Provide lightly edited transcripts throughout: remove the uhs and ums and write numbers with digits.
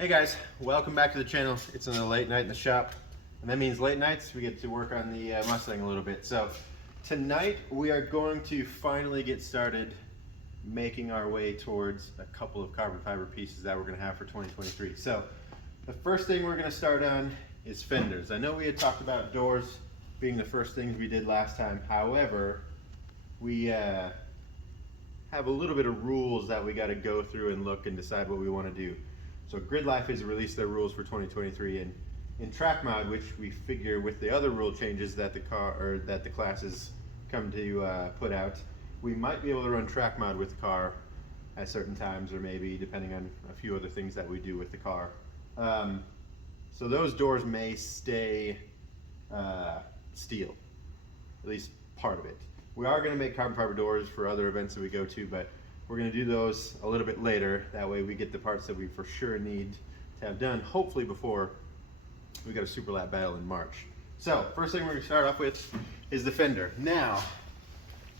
Hey guys, welcome back to the channel. It's another late night in the shop, and that means late nights we get to work on the Mustang a little bit. So tonight we are going to finally get started making our way towards a couple of carbon fiber pieces that we're going to have for 2023. So the first thing we're going to start on is fenders. I know we had talked about doors being the first things we did last time. However, we have a little bit of rules that we got to go through and look and decide what we want to do. So Grid Life has released their rules for 2023, and in track mod, which we figure with the other rule changes that the classes come to put out, we might be able to run track mod with the car at certain times, or maybe depending on a few other things that we do with the car. So those doors may stay steel, at least part of it. We are going to make carbon fiber doors for other events that we go to, but we're going to do those a little bit later. That way we get the parts that we for sure need to have done, hopefully before we got a super lap battle in March. So first thing we're going to start off with is the fender. Now,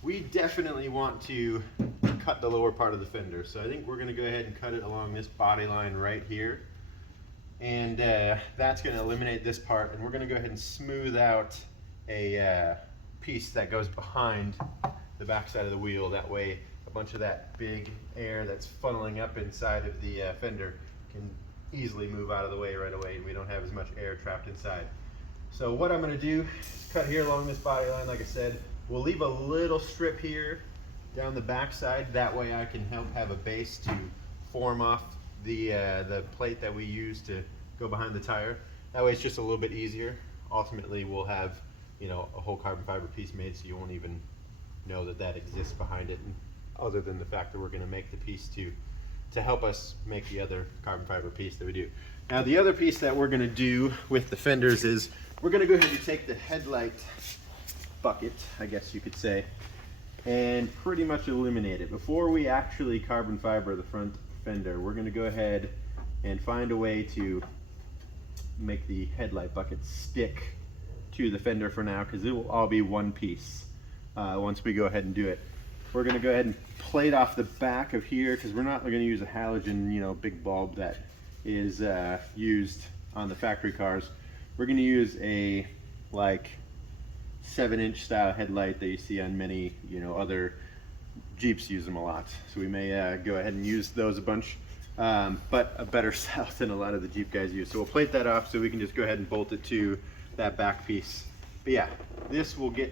we definitely want to cut the lower part of the fender. So I think we're going to go ahead and cut it along this body line right here. And that's going to eliminate this part. And we're going to go ahead and smooth out a piece that goes behind the back side of the wheel. That way a bunch of that big air that's funneling up inside of the fender can easily move out of the way right away, and we don't have as much air trapped inside. So what I'm going to do is cut here along this body line. Like I said, we'll leave a little strip here down the back side. That way I can help have a base to form off the plate that we use to go behind the tire. That way it's just a little bit easier. Ultimately we'll have, you know, a whole carbon fiber piece made, so you won't even know that that exists behind it, and other than the fact that we're going to make the piece to help us make the other carbon fiber piece that we do. Now the other piece that we're going to do with the fenders is we're going to go ahead and take the headlight bucket, I guess you could say, and pretty much eliminate it. Before we actually carbon fiber the front fender, we're going to go ahead and find a way to make the headlight bucket stick to the fender for now, because it will all be one piece once we go ahead and do it. We're going to go ahead and plate off the back of here, because we're not going to use a halogen, you know, big bulb that is used on the factory cars. We're going to use a like 7-inch style headlight that you see on many, you know, other Jeeps use them a lot. So we may go ahead and use those a bunch, but a better style than a lot of the Jeep guys use. So we'll plate that off so we can just go ahead and bolt it to that back piece. But yeah, this will go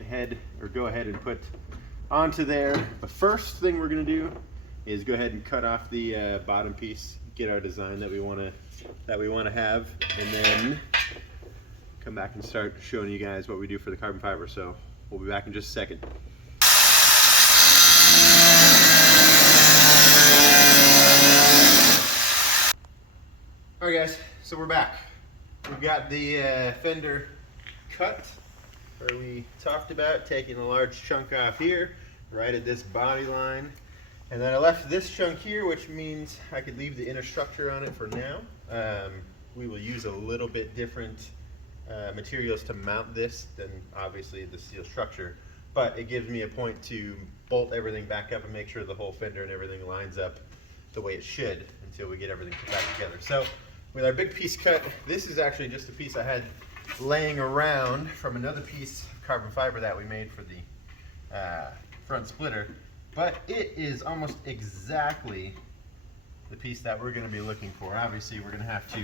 ahead and put onto there. The first thing we're going to do is go ahead and cut off the bottom piece, get our design that we want to have, and then come back and start showing you guys what we do for the carbon fiber. So we'll be back in just a second. All right guys, so we're back. We've got the fender cut, where we talked about taking a large chunk off here, right at this body line. And then I left this chunk here, which means I could leave the inner structure on it for now. We will use a little bit different materials to mount this than obviously the steel structure, but it gives me a point to bolt everything back up and make sure the whole fender and everything lines up the way it should until we get everything put back together. So with our big piece cut, this is actually just a piece I had laying around from another piece of carbon fiber that we made for the front splitter, but it is almost exactly the piece that we're going to be looking for. Obviously we're going to have to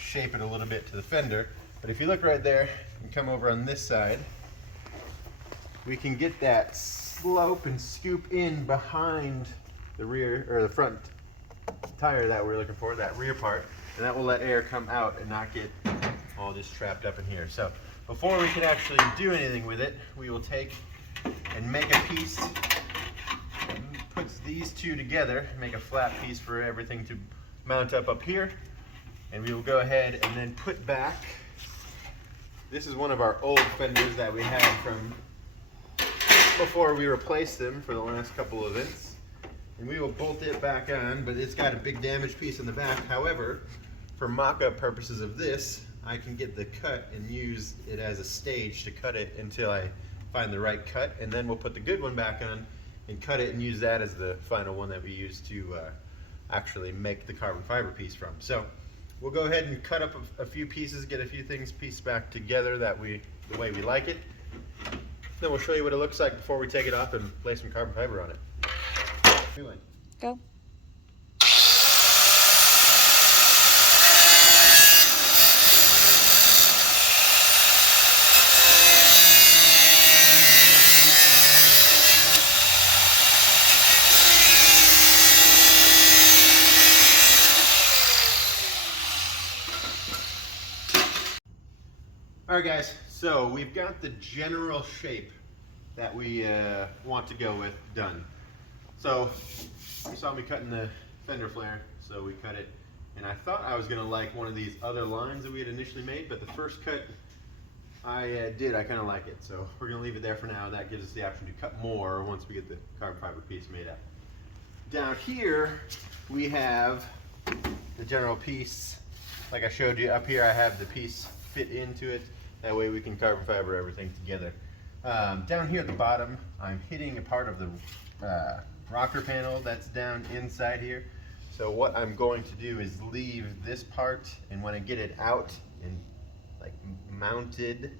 shape it a little bit to the fender, but if you look right there and come over on this side, we can get that slope and scoop in behind the rear, or the front tire that we're looking for, that rear part, and that will let air come out and not get all just trapped up in here. So before we can actually do anything with it, we will take and make a piece that puts these two together, make a flat piece for everything to mount up here, and we will go ahead and then put back, this is one of our old fenders that we had from before we replaced them for the last couple of events, and we will bolt it back on, but it's got a big damaged piece in the back. However, for mock-up purposes of this, I can get the cut and use it as a stage to cut it until I find the right cut, and then we'll put the good one back on and cut it and use that as the final one that we use to actually make the carbon fiber piece from. So we'll go ahead and cut up a few pieces, get a few things pieced back together the way we like it. Then we'll show you what it looks like before we take it off and lay some carbon fiber on it. Go. Alright guys, so we've got the general shape that we want to go with done. So you saw me cutting the fender flare, so we cut it, and I thought I was going to like one of these other lines that we had initially made, but the first cut I kind of like it, so we're going to leave it there for now. That gives us the option to cut more once we get the carbon fiber piece made up. Down here we have the general piece. Like I showed you, up here I have the piece fit into it. That way we can carbon fiber everything together. Down here at the bottom, I'm hitting a part of the rocker panel that's down inside here. So what I'm going to do is leave this part, and when I get it out and like mounted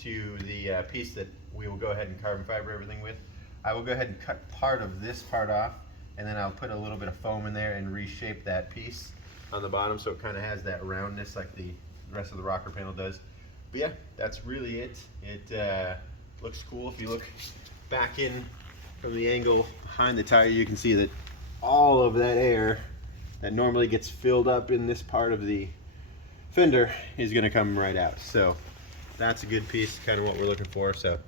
to the piece that we will go ahead and carbon fiber everything with, I will go ahead and cut part of this part off, and then I'll put a little bit of foam in there and reshape that piece on the bottom so it kind of has that roundness like the rest of the rocker panel does. But yeah, that's really it. It looks cool. If you look back in from the angle behind the tire, you can see that all of that air that normally gets filled up in this part of the fender is going to come right out. So that's a good piece, kind of what we're looking for. So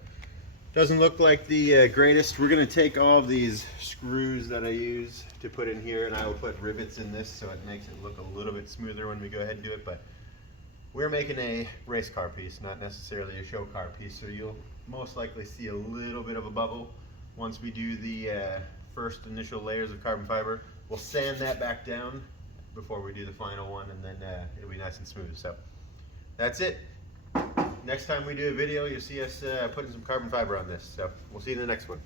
doesn't look like the greatest. We're going to take all of these screws that I use to put in here, and I will put rivets in this so it makes it look a little bit smoother when we go ahead and do it. But we're making a race car piece, not necessarily a show car piece, so you'll most likely see a little bit of a bubble once we do the first initial layers of carbon fiber. We'll sand that back down before we do the final one, and then it'll be nice and smooth. So that's it. Next time we do a video, you'll see us putting some carbon fiber on this. So we'll see you in the next one.